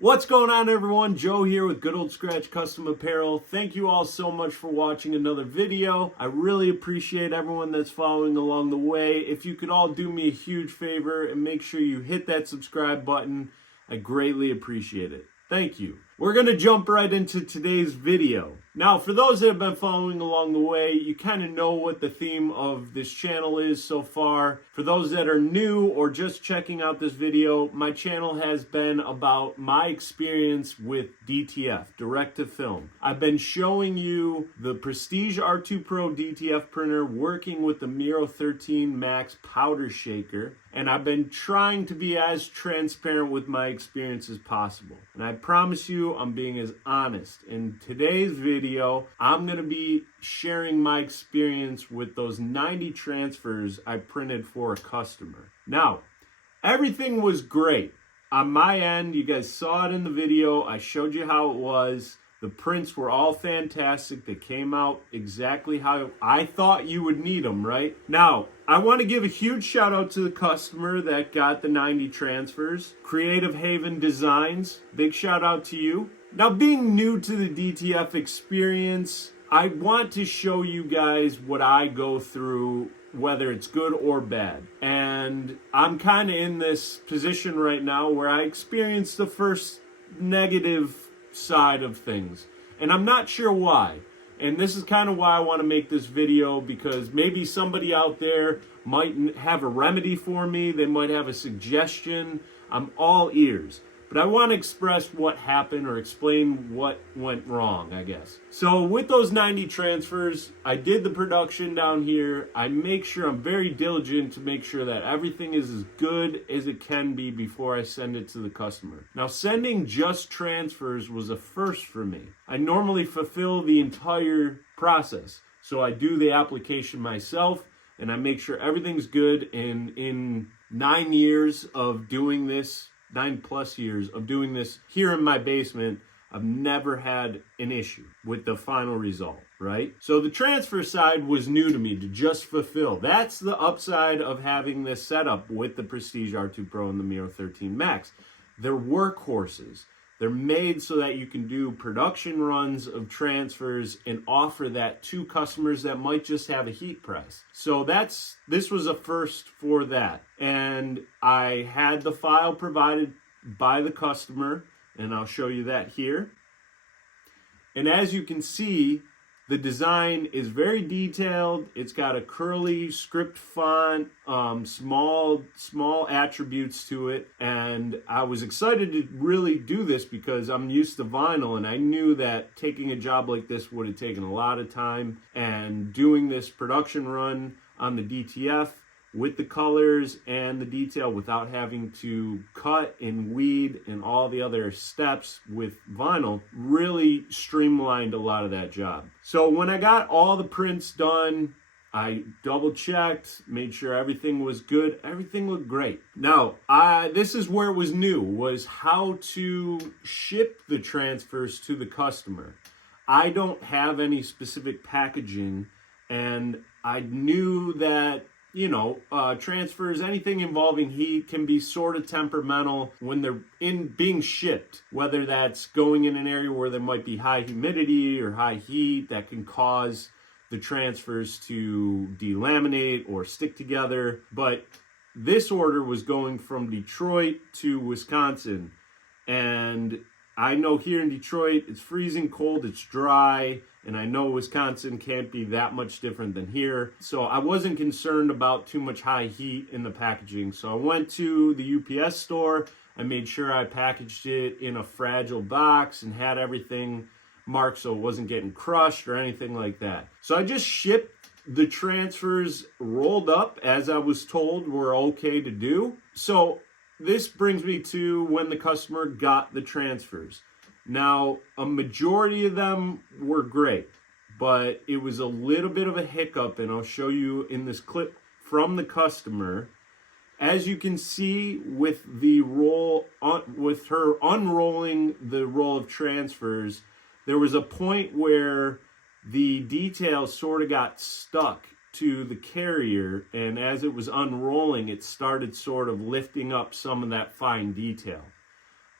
What's going on, everyone? Joe here with Good Old Scratch Custom Apparel. Thank you all so much for watching another video. I really appreciate everyone that's following along the way. If you could all do me a huge favor and make sure you hit that subscribe button, I greatly appreciate it. Thank you. We're going to jump right into today's video. Now, for those that have been following along the way, you kind of know what the theme of this channel is so far. For those that are new or just checking out this video, my channel has been about my experience with DTF, direct to film. I've been showing you the Prestige R2 Pro DTF printer working with the Miro 13 Max powder shaker, and I've been trying to be as transparent with my experience as possible. And I promise you, I'm being as honest. In today's video, I'm going to be sharing my experience with those 90 transfers I printed for a customer. Now, everything was great. On my end, you guys saw it in the video. I showed you how it was. The prints were all fantastic. They came out exactly how I thought you would need them, right? Now, I want to give a huge shout out to the customer that got the 90 transfers. Creative Haven Designs, big shout out to you. Now, being new to the DTF experience, I want to show you guys what I go through, whether it's good or bad. And I'm kind of in this position right now where I experienced the first negative side of things, and I'm not sure why. And this is kind of why I want to make this video, because maybe somebody out there might have a remedy for me. They might have a suggestion. I'm all ears. But I want to express what happened, or explain what went wrong, I guess. So with those 90 transfers, I did the production down here. I make sure I'm very diligent to make sure that everything is as good as it can be before I send it to the customer. Now, sending just transfers was a first for me. I normally fulfill the entire process. So I do the application myself, and I make sure everything's good. And in 9 years of doing this, 9+ years of doing this here in my basement, I've never had an issue with the final result, right? So the transfer side was new to me to just fulfill. That's the upside of having this setup with the Prestige R2 Pro and the Miro 13 Max. They're workhorses. They're made so that you can do production runs of transfers and offer that to customers that might just have a heat press. So this was a first for that. And I had the file provided by the customer, and I'll show you that here. And as you can see, the design is very detailed. It's got a curly script font, small attributes to it. And I was excited to really do this because I'm used to vinyl, and I knew that taking a job like this would have taken a lot of time. And doing this production run on the DTF with the colors and the detail without having to cut and weed and all the other steps with vinyl really streamlined a lot of that job. So when I got all the prints done, I double checked, made sure everything was good. Everything looked great. Now, this is where it was new, was how to ship the transfers to the customer. I don't have any specific packaging, and I knew that transfers, anything involving heat, can be sort of temperamental when they're being shipped, whether that's going in an area where there might be high humidity or high heat that can cause the transfers to delaminate or stick together. But this order was going from Detroit to Wisconsin, and I know here in Detroit it's freezing cold, it's dry, and I know Wisconsin can't be that much different than here. So I wasn't concerned about too much high heat in the packaging. So I went to the UPS store. I made sure I packaged it in a fragile box and had everything marked so it wasn't getting crushed or anything like that. So I just shipped the transfers rolled up as I was told were okay to do. So this brings me to when the customer got the transfers. Now, a majority of them were great, but it was a little bit of a hiccup, and I'll show you in this clip from the customer. As you can see with the roll, with her unrolling the roll of transfers, there was a point where the detail sort of got stuck to the carrier, and as it was unrolling, it started sort of lifting up some of that fine detail.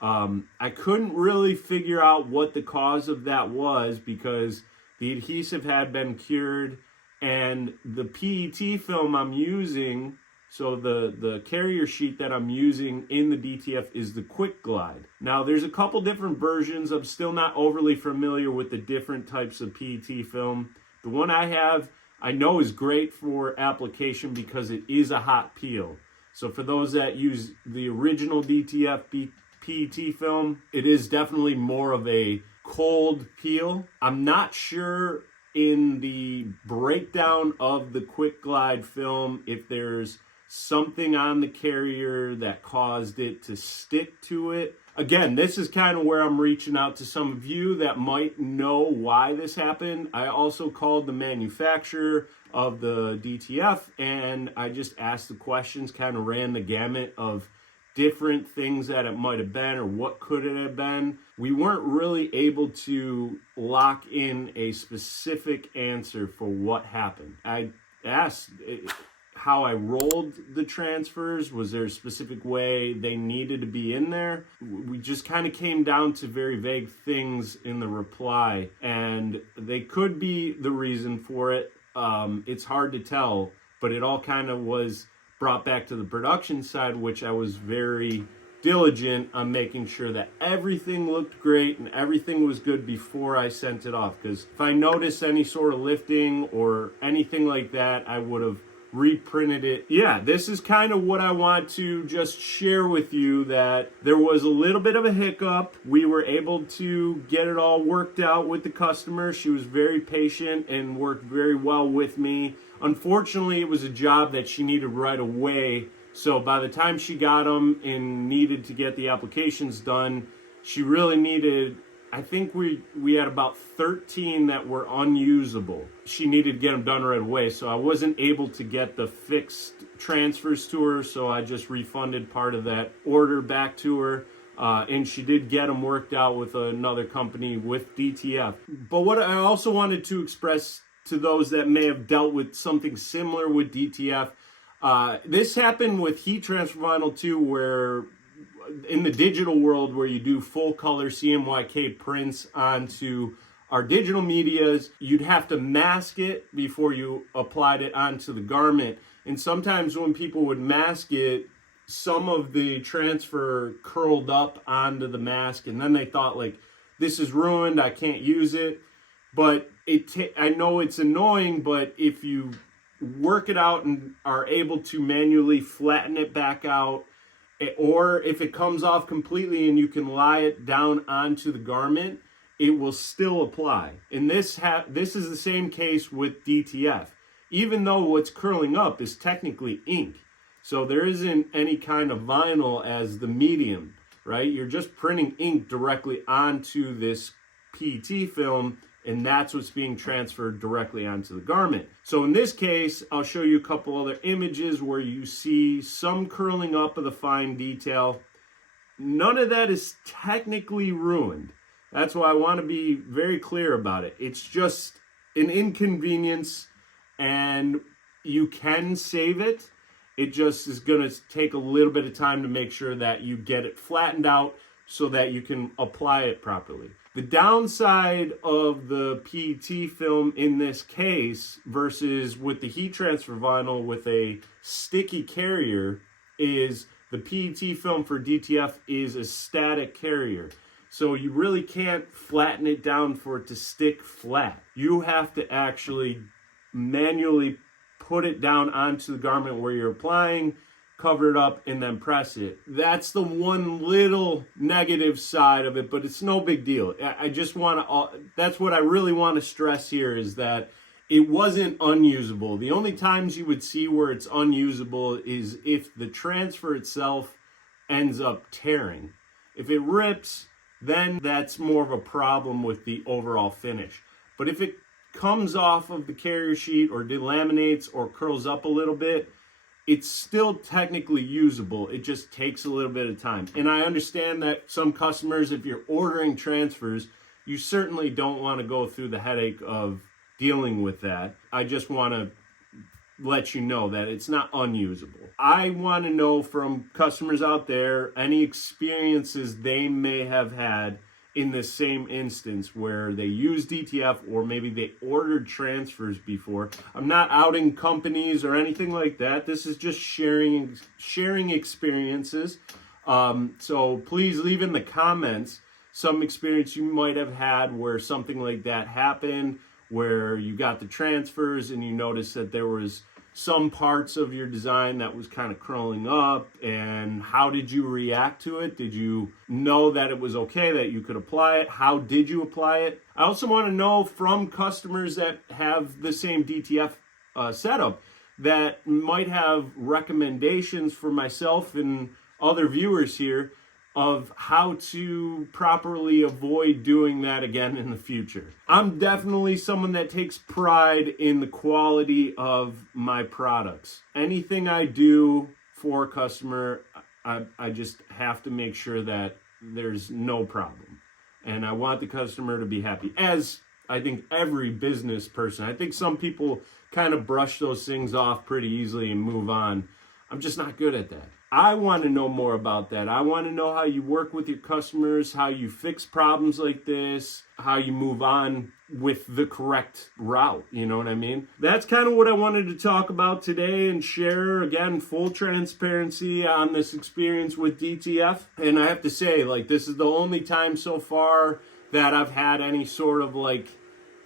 I couldn't really figure out what the cause of that was because the adhesive had been cured, and the PET film I'm using, so the carrier sheet that I'm using in the DTF is the Quick Glide. Now there's a couple different versions. I'm still not overly familiar with the different types of PET film. The one I have, I know is great for application because it is a hot peel. So for those that use the original DTF PET film, it is definitely more of a cold peel. I'm not sure in the breakdown of the Quick Glide film if there's something on the carrier that caused it to stick to it. Again, this is kind of where I'm reaching out to some of you that might know why this happened. I also called the manufacturer of the DTF and I just asked the questions, kind of ran the gamut of different things that it might have been or what could it have been. We weren't really able to lock in a specific answer for what happened. I asked how I rolled the transfers. Was there a specific way they needed to be in there? We just kind of came down to very vague things in the reply, and they could be the reason for it. It's hard to tell, but it all kind of was brought back to the production side, which I was very diligent on making sure that everything looked great and everything was good before I sent it off. Because if I noticed any sort of lifting or anything like that, I would have reprinted it. Yeah, this is kind of what I want to just share with you, that there was a little bit of a hiccup. We were able to get it all worked out with the customer. She was very patient and worked very well with me. Unfortunately, it was a job that she needed right away. So by the time she got them and needed to get the applications done, she really needed, I think we had about 13 that were unusable. She needed to get them done right away. So I wasn't able to get the fixed transfers to her. So I just refunded part of that order back to her. And she did get them worked out with another company with DTF. But what I also wanted to express to those that may have dealt with something similar with DTF, this happened with heat transfer vinyl too, where in the digital world where you do full color CMYK prints onto our digital medias, you'd have to mask it before you applied it onto the garment. And sometimes when people would mask it, some of the transfer curled up onto the mask, and then they thought like, this is ruined, I can't use it. But I know it's annoying, but if you work it out and are able to manually flatten it back out, or if it comes off completely and you can lie it down onto the garment, it will still apply. And this is the same case with DTF. Even though what's curling up is technically ink. So there isn't any kind of vinyl as the medium, right? You're just printing ink directly onto this PET film, and that's what's being transferred directly onto the garment. So in this case, I'll show you a couple other images where you see some curling up of the fine detail. None of that is technically ruined. That's why I want to be very clear about it. It's just an inconvenience, and you can save it. It just is going to take a little bit of time to make sure that you get it flattened out so that you can apply it properly. The downside of the PET film in this case versus with the heat transfer vinyl with a sticky carrier is the PET film for DTF is a static carrier. So you really can't flatten it down for it to stick flat. You have to actually manually put it down onto the garment where you're applying, cover it up, and then press it. That's the one little negative side of it, but it's no big deal. I just want to, that's what I really want to stress here, is that it wasn't unusable. The only times you would see where it's unusable is if the transfer itself ends up tearing. If it rips, then that's more of a problem with the overall finish. But if it comes off of the carrier sheet or delaminates or curls up a little bit, it's still technically usable. It just takes a little bit of time. And I understand that some customers, if you're ordering transfers, you certainly don't want to go through the headache of dealing with that. I just want to let you know that it's not unusable. I want to know from customers out there any experiences they may have had in the same instance where they use DTF, or maybe they ordered transfers before. I'm not outing companies or anything like that. This is just sharing experiences. So please leave in the comments some experience you might have had where something like that happened, where you got the transfers and you noticed that there was some parts of your design that was kind of curling up, and how did you react to it? Did you know that it was okay, that you could apply it? How did you apply it? I also want to know from customers that have the same DTF setup that might have recommendations for myself and other viewers here of how to properly avoid doing that again in the future. I'm definitely someone that takes pride in the quality of my products. Anything I do for a customer, I just have to make sure that there's no problem. And I want the customer to be happy. As I think every business person, I think some people kind of brush those things off pretty easily and move on. I'm just not good at that. I want to know more about that. I want to know how you work with your customers, how you fix problems like this, how you move on with the correct route. You know what I mean? That's kind of what I wanted to talk about today and share, again, full transparency on this experience with DTF. And I have to say, like, this is the only time so far that I've had any sort of like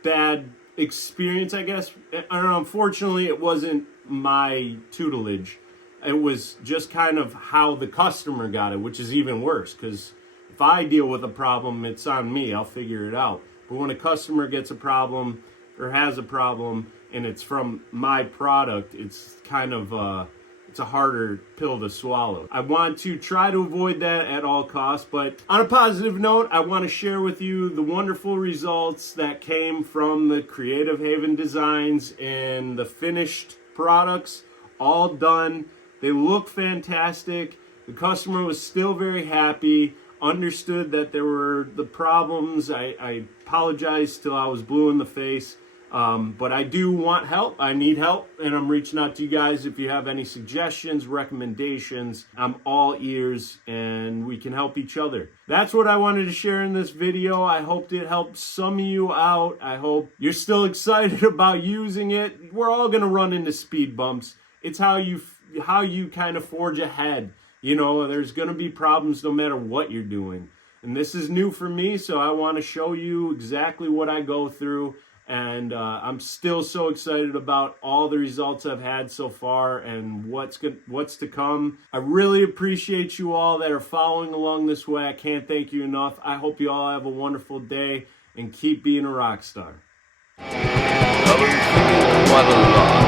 bad experience, I guess. Unfortunately, it wasn't my tutelage. It was just kind of how the customer got it, which is even worse, because if I deal with a problem, it's on me. I'll figure it out. But when a customer gets a problem or has a problem and it's from my product, it's kind of it's a harder pill to swallow. I want to try to avoid that at all costs. But on a positive note, I want to share with you the wonderful results that came from the Creative Haven designs and the finished products, all done. They look fantastic. The customer was still very happy, understood that there were the problems. I apologized till I was blue in the face. But I do want help. I need help, and I'm reaching out to you guys. If you have any suggestions, recommendations, I'm all ears, and we can help each other. That's what I wanted to share in this video. I hope it helped some of you out. I hope you're still excited about using it. We're all going to run into speed bumps. It's how you kind of forge ahead. You know, there's going to be problems no matter what you're doing. And this is new for me, so I want to show you exactly what I go through. And I'm still so excited about all the results I've had so far and what's to come. I really appreciate you all that are following along this way. I can't thank you enough. I hope you all have a wonderful day and keep being a rock star. Troubleshooted. What a lot.